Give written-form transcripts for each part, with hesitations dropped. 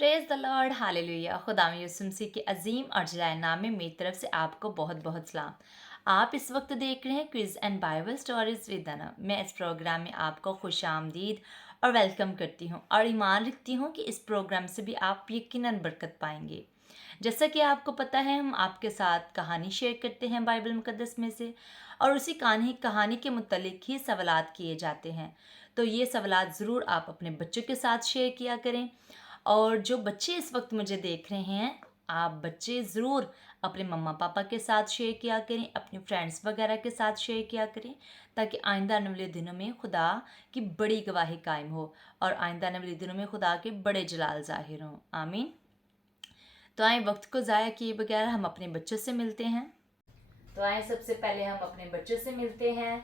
Praise the Lord hallelujah. खुदा यीशु मसीह के अजीम और जलाल नाम में मेरी तरफ से आपको बहुत बहुत सलाम। आप इस वक्त देख रहे हैं quiz and Bible stories with अना। मैं इस प्रोग्राम में आपको खुश आमदीद और वेलकम करती हूँ और ईमान रखती हूँ कि इस प्रोग्राम से भी आप यकीनन बरकत पाएंगे। जैसा कि आपको पता है, हम आपके साथ कहानी शेयर करते हैं बाइबल मुकद्दस में से, और उसी कहानी के मुतल्लिक ही सवालात किए जाते हैं। तो ये सवालात ज़रूर आप अपने बच्चों के साथ शेयर किया करें। और जो बच्चे इस वक्त मुझे देख रहे हैं, आप बच्चे ज़रूर अपने मम्मा पापा के साथ शेयर किया करें, अपने फ्रेंड्स वगैरह के साथ शेयर किया करें, ताकि आइंदा आने वाले दिनों में खुदा की बड़ी गवाही कायम हो और आइंदा आने वाले दिनों में खुदा के बड़े जलाल ज़ाहिर हों। आमीन। तो आए वक्त को ज़ाया किए बगैर हम अपने बच्चों से मिलते हैं। तो आए सबसे पहले हम अपने बच्चों से मिलते हैं।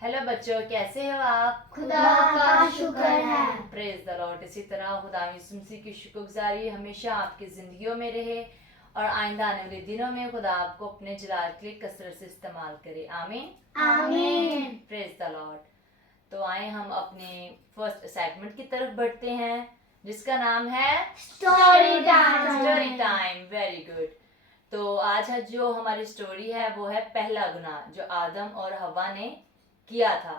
हेलो बच्चों, कैसे हो आप? खुदा का शुक्र है। Praise the Lord. इसी तरह खुदा यीशु मसीह की शुक्रगुजारी हमेशा आपकी ज़िंदगियों में रहे और आइंदा आने वाले दिनों में खुदा आपको अपने जलाल के लिए कसरत से इस्तेमाल करे। आमीन आमीन। Praise the Lord. तो आए हम अपने फर्स्ट सेगमेंट की तरफ बढ़ते हैं, जिसका नाम है story time. Story time. Very good. तो आज जो हमारी स्टोरी है वो है पहला गुनाह जो आदम और हवा ने किया था।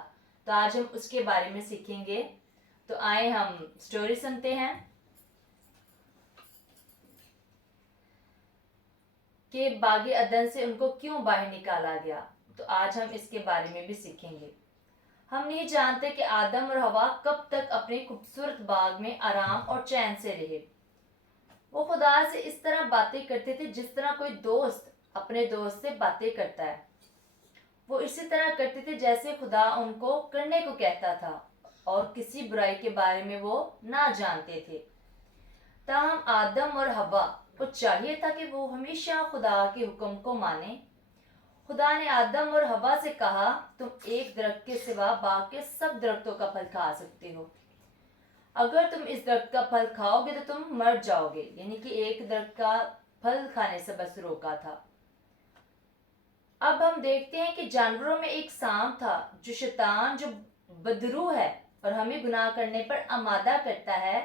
तो आज हम उसके बारे में सीखेंगे। तो आए हम स्टोरी सुनते हैं कि बागी अदन से उनको क्यों बाहर निकाला गया। तो आज हम इसके बारे में भी सीखेंगे। हम नहीं जानते कि आदम और हवा कब तक अपने खूबसूरत बाग में आराम और चैन से रहे। वो खुदा से इस तरह बातें करते थे जिस तरह कोई दोस्त अपने दोस्त से बातें करता है। वो इसी तरह करते थे जैसे खुदा उनको करने को कहता था और किसी बुराई के बारे में वो ना जानते थे। ताहम आदम और हवा को चाहिए था कि वो हमेशा खुदा के हुक्म को माने। खुदा ने आदम और हवा से कहा, तुम एक दरख्त के सिवा बाग के सब दरख्तों का फल खा सकते हो। अगर तुम इस दरख्त का फल खाओगे तो तुम मर जाओगे। यानी कि एक दरख्त का फल खाने से बस रोका था। अब हम देखते हैं कि जानवरों में एक सांप था जो शैतान, जो बदरू है और हमें गुनाह करने पर आमादा करता है।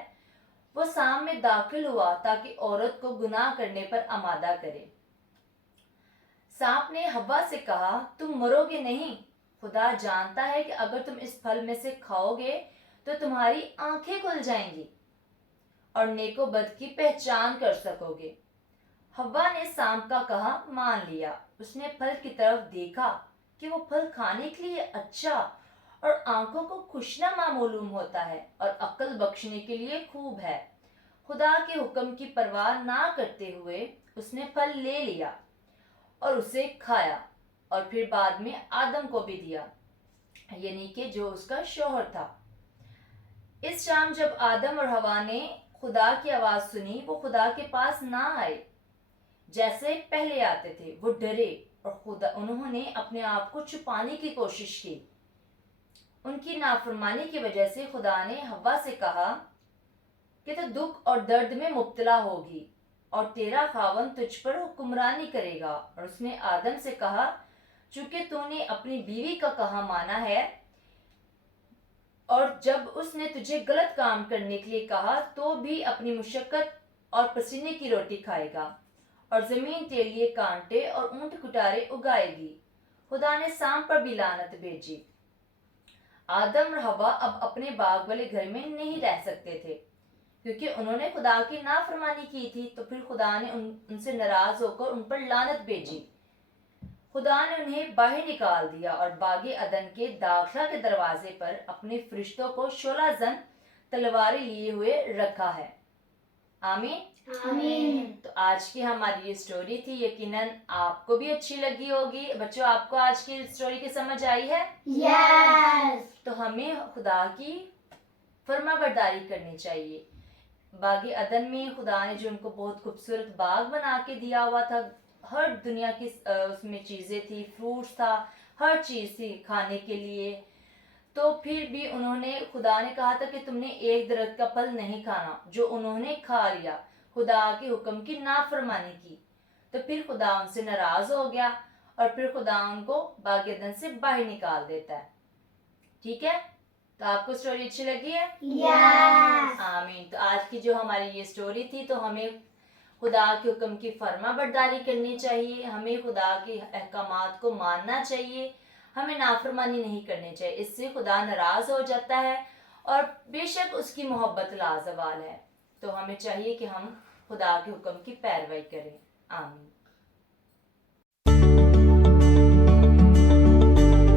वो सांप में दाखिल हुआ ताकि औरत को गुनाह करने पर आमादा करे। सांप ने हव्वा से कहा, तुम मरोगे नहीं। खुदा जानता है कि अगर तुम इस फल में से खाओगे तो तुम्हारी आंखें खुल जाएंगी और नेको बद की पहचान कर सकोगे। हव्वा ने सांप का कहा मान लिया। उसने फल की तरफ देखा कि वो फल खाने के लिए अच्छा और आंखों को खुशनुमा मालूम होता है और अक्ल बख्शने के लिए खूब है। खुदा के हुक्म की परवाह ना करते हुए उसने फल ले लिया और उसे खाया और फिर बाद में आदम को भी दिया, यानी कि जो उसका शौहर था। इस शाम जब आदम और हवा ने खुदा की आवाज सुनी, वो खुदा के पास ना आए जैसे पहले आते थे। वो डरे और खुदा उन्होंने अपने आप को छुपाने की कोशिश की। उनकी नाफरमानी की वजह से खुदा ने हव्वा से कहा कि तो दुख और दर्द में मुब्तला होगी और तेरा खावन तुझ पर हुक्मरानी करेगा। और उसने आदम से कहा, चूंकि तूने अपनी बीवी का कहा माना है और जब उसने तुझे गलत काम करने के लिए कहा तो भी अपनी मुशक्कत और पसीने की रोटी खाएगा और जमीन तेरे लिए कांटे और ऊंट कुटारे उगाएगी। खुदा ने सांप पर भी लानत भेजी। आदम और हवा अब अपने बाग वाले घर में नहीं रह सकते थे क्योंकि उन्होंने खुदा की नाफरमानी की थी। तो फिर खुदा ने उनसे नाराज होकर उन पर लानत भेजी। खुदा ने उन्हें बाहर निकाल दिया और बागे अदन के दाखला के दरवाजे पर अपने फरिश्तों को 16 जन तलवारें लिए हुए रखा है। आमीन आमीन। तो आज की हमारी ये स्टोरी थी। यकीनन आपको भी अच्छी लगी होगी। बच्चों, आपको आज की स्टोरी की समझ आई है? यस। तो हमें खुदा की फरमाबरदारी करनी चाहिए। बागी अदन में खुदा ने जो उनको बहुत खूबसूरत बाग बना के दिया हुआ था, हर दुनिया की उसमें चीज़ें थी, फ्रूट्स था, हर चीज़ थी खाने के लिए। तो फिर भी उन्होंने, खुदा ने कहा था कि तुमने एक दरख्त का फल नहीं खाना, जो उन्होंने खा लिया, खुदा के हुक्म की नाफरमानी की। तो फिर खुदा उनसे नाराज हो गया और फिर खुदा उनको बाग अदन से बाहर निकाल देता है। ठीक है। تو آپ کو اسٹوری اچھی لگی ہے؟ Yes. آمین. تو آج کی جو ہماری یہ اسٹوری تھی تو ہمیں خدا کے حکم کی فرما برداری کرنی چاہیے, ہمیں خدا کے احکامات کو ماننا چاہیے, ہمیں نافرمانی نہیں کرنی چاہیے, اس سے خدا ناراض ہو جاتا ہے اور بے شک اس کی محبت لازوال ہے. تو ہمیں چاہیے کہ ہم خدا کے حکم کی پیروی کریں. آمین.